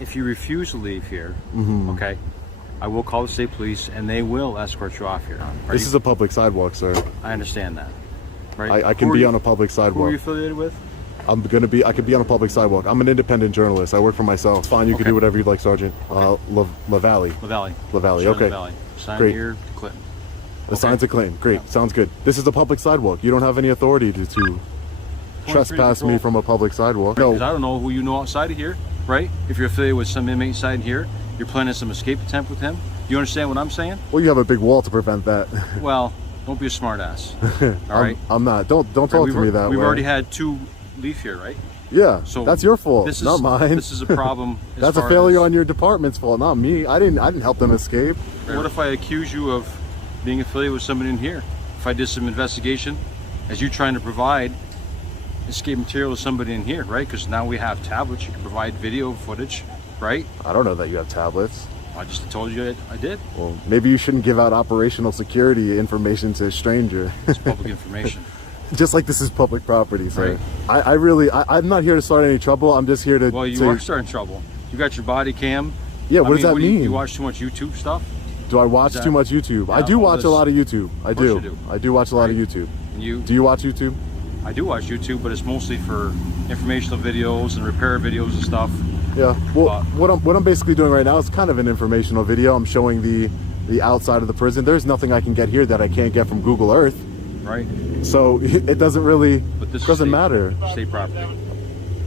If you refuse to leave here, okay, I will call the state police and they will escort you off here. This is a public sidewalk, sir. I understand that. Right? I can be on a public sidewalk. Who are you affiliated with? I could be on a public sidewalk. I'm an independent journalist. I work for myself. It's fine. You can do whatever you'd like, Sergeant. LaValle. Okay. LaValle. Sign Great. here, Clinton. The sign's a claim. Great. Yeah. Sounds good. This is a public sidewalk. You don't have any authority to trespass me from a public sidewalk. No. Because I don't know who you know outside of here, right? If you're affiliated with some inmate inside here, you're planning some escape attempt with him. You understand what I'm saying? Well, you have a big wall to prevent that. Well, don't be a smart ass. All right? I'm not. Don't talk to me that way. We've already had 2 leave here, right? Yeah, so that's your fault, not mine. This is a problem. That's a failure on your department's fault, not me. I didn't help them escape. What if I accuse you of being affiliated with somebody in here? If I did some investigation, as you trying to provide escape material to somebody in here, right? Because now we have tablets, you can provide video footage, right? I don't know that you have tablets. I just told you I did. Well, maybe you shouldn't give out operational security information to a stranger. It's public information. Just like this is public property, sir. Right. I'm not here to start any trouble. I'm just here to... Well, you are starting trouble. You got your body cam. Yeah, what does that mean? You watch too much YouTube stuff? Do I watch too much YouTube? Yeah, I do watch a lot of YouTube. I do. I do watch a lot of YouTube. And you? Do you watch YouTube? I do watch YouTube, but it's mostly for informational videos and repair videos and stuff. Yeah. Well, what I'm basically doing right now is kind of an informational video. I'm showing the outside of the prison. There's nothing I can get here that I can't get from Google Earth. Right. So it doesn't really, doesn't matter. State property.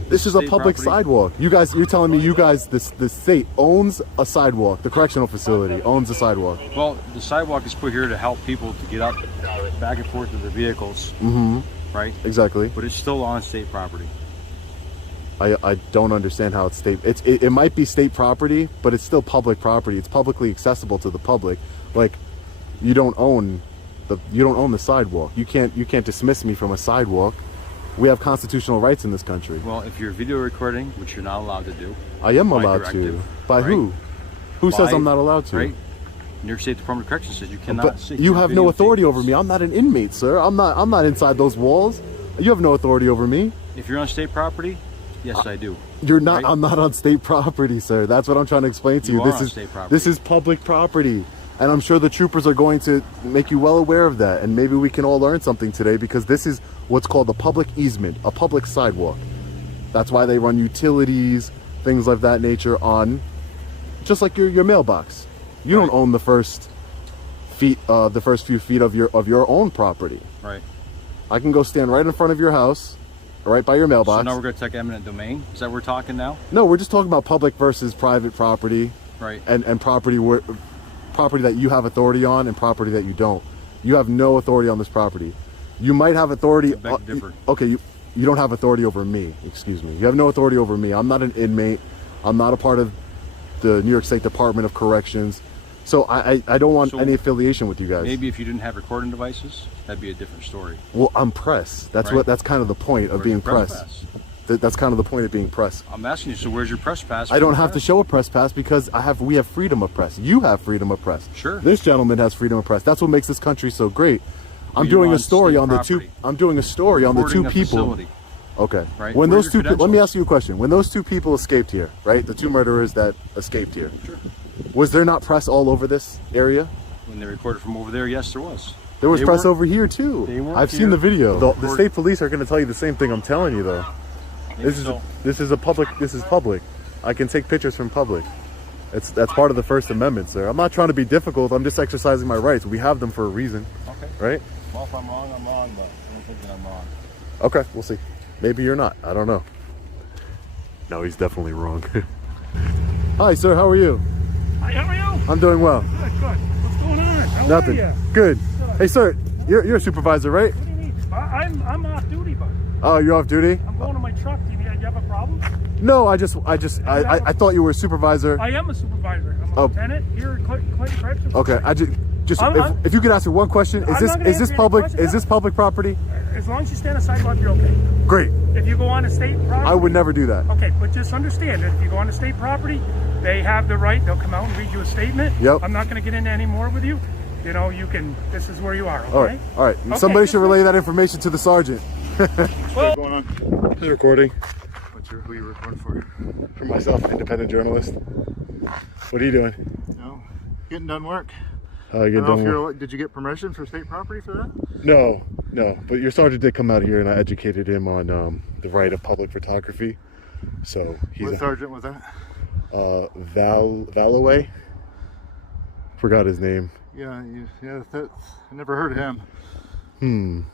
This is a public sidewalk. You guys, you're telling me the state owns a sidewalk. The correctional facility owns a sidewalk. Well, the sidewalk is put here to help people to get up back and forth to their vehicles. Right? Exactly. But it's still on state property. I don't understand how it's state. It might be state property, but it's still public property. It's publicly accessible to the public. Like, you don't own the sidewalk. You can't dismiss me from a sidewalk. We have constitutional rights in this country. Well, if you're video recording, which you're not allowed to do. I am allowed to. By who? Who says I'm not allowed to? Right. New York State Department of Corrections says you cannot. But you have no authority over me. I'm not an inmate, sir. I'm not inside those walls. You have no authority over me. If you're on state property, yes, I do. You're not. Right? I'm not on state property, sir. That's what I'm trying to explain to you. This is public property. And I'm sure the troopers are going to make you well aware of that. And maybe we can all learn something today, because this is what's called a public easement, a public sidewalk. That's why they run utilities, things of that nature on, just like your mailbox. You don't own the first few feet of your own property. Right. I can go stand right in front of your house, right by your mailbox. So now we're going to take eminent domain? Is that what we're talking now? No, we're just talking about public versus private property. Right. And property that you have authority on and property that you don't. You have no authority on this property. You might have authority. Okay, you don't have authority over me. Excuse me. You have no authority over me. I'm not an inmate. I'm not a part of the New York State Department of Corrections. So I don't want any affiliation with you guys. Maybe if you didn't have recording devices, that'd be a different story. Well, I'm press. That's kind of the point of being press. That's kind of the point of being press. I'm asking you, so where's your press pass? I don't have to show a press pass because we have freedom of press. You have freedom of press. Sure. This gentleman has freedom of press. That's what makes this country so great. I'm doing a story on the two people. Okay. Right. When those two, let me ask you a question. When those 2 people escaped here, right? The 2 murderers that escaped here. Sure. Was there not press all over this area? When they recorded from over there, yes, there was. There was press over here too. I've seen the video. The state police are going to tell you the same thing I'm telling you, though. This is public. I can take pictures from public. That's part of the First Amendment, sir. I'm not trying to be difficult. I'm just exercising my rights. We have them for a reason. Okay. Right? Well, if I'm wrong, I'm wrong, but I don't think that I'm wrong. Okay, we'll see. Maybe you're not. I don't know. No, he's definitely wrong. Hi, sir. How are you? Hi, how are you? I'm doing well. Good, good. What's going on? How Nothing. Are you? Good. Hey, sir. You're a supervisor, right? What do you mean? I'm off duty, bud. Oh, you're off duty? I'm going to my truck. Do you have a problem? No, I thought you were a supervisor. I am a supervisor. I'm a lieutenant here at Clinton Correctional Okay, if you could answer one question, is this public property? As long as you stand on sidewalk, you're okay. Great. If you go on a state property, I would never do that. Okay, but just understand that if you go on a state property, they have the right. They'll come out and read you a statement. Yep. I'm not going to get into any more with you. You know, you can. This is where you are. Okay. All right. Okay, somebody should relay that information to the sergeant. What's going on? This is recording. sure who you recording for. For myself, independent journalist. What are you doing? No, getting done work. Did you get permission for state property for that? No. But your sergeant did come out here, and I educated him on the right of public photography. So What sergeant was that? Valloway. Forgot his name. Yeah. I never heard of him.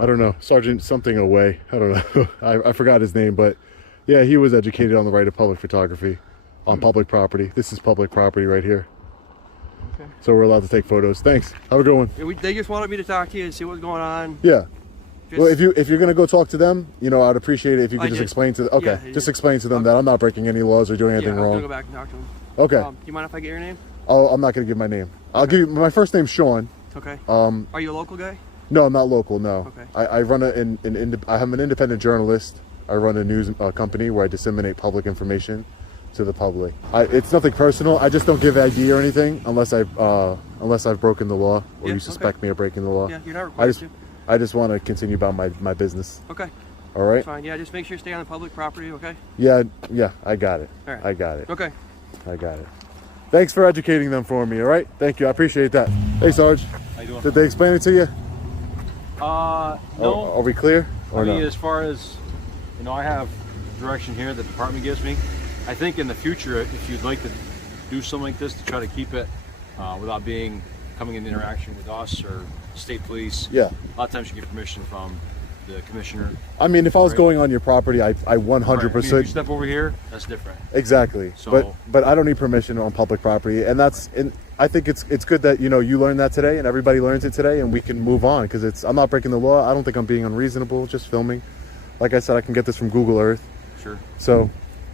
I don't know. Sergeant something away. I don't know. I forgot his name, but yeah, he was educated on the right of public photography on public property. This is public property right here. Okay. So we're allowed to take photos. Thanks. Have a good one. Yeah, they just wanted me to talk to you and see what's going on. Yeah. Just, Well, if you're gonna go talk to them, I'd appreciate it if you could just explain to them. Okay, just explain to them that I'm not breaking any laws or doing anything I'm wrong. gonna go back and talk to them. Okay. Do you mind if I get your name? Oh, I'm not gonna give my name. I'll give you my first name's Sean. Okay. Are you a local guy? No, I'm not local. No. Okay. I run I am an independent journalist. I run a news company where I disseminate public information to the public. It's nothing personal. I just don't give ID or anything unless I've broken the law or you suspect me of breaking the law. Yeah, you're not required to. I just want to continue about my business. Okay. All right. That's fine. Yeah, just make sure you stay on the public property. Okay. Yeah. I got it. All right. I got it. Okay. I got it. Thanks for educating them for me. All right. Thank you. I appreciate that. Hey, Sarge. How you doing? Did they explain it to you? No. Are we clear? Or I mean, no? as far as, I have direction here that the department gives me. I think in the future, if you'd like to do something like this to try to keep it without coming into interaction with us or state police. Yeah. A lot of times you get permission from the commissioner. I mean, if I was going on your property, I 100%. Right. If you step over here, that's different. Exactly. So, but I don't need permission on public property, and I think it's good that you learned that today, and everybody learns it today, and we can move on because I'm not breaking the law. I don't think I'm being unreasonable. Just filming. Like I said, I can get this from Google Earth. Sure. So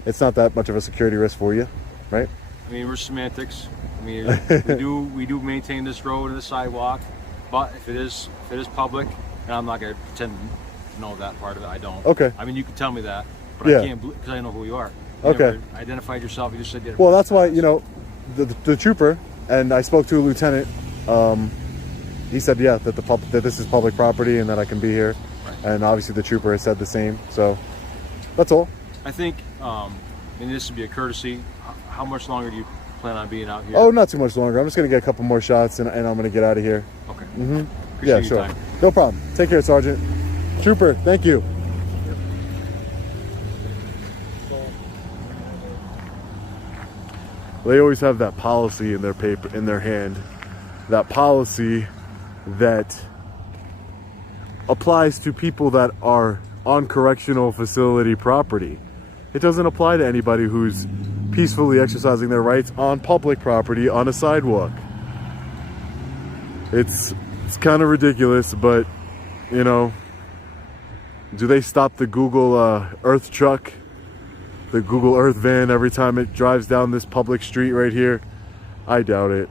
it's not that much of a security risk for you, right? I mean, we're semantics. I mean, we do maintain this road and the sidewalk, but if it is public, and I'm not going to pretend to know that part of it. I don't. Okay. I mean, you can tell me that, but Yeah. I can't because I know who you are. You Okay. never identified yourself. You just said you. Well, that's why the trooper, and I spoke to a lieutenant. He said, yeah, that that this is public property and that I can be here, Right. and obviously the trooper has said the same. So that's all. I think, and this would be a courtesy. How much longer do you plan on being out here? Oh, not too much longer. I'm just gonna get a couple more shots and I'm gonna get out of here. Okay. Mm-hmm. Appreciate Yeah, your sure. time. No problem. Take care, Sergeant. Trooper, thank you. They always have that policy in their hand. That policy that applies to people that are on correctional facility property. It doesn't apply to anybody who's peacefully exercising their rights on public property on a sidewalk. It's kind of ridiculous, but do they stop the Google Earth truck, the Google Earth van every time it drives down this public street right here? I doubt it.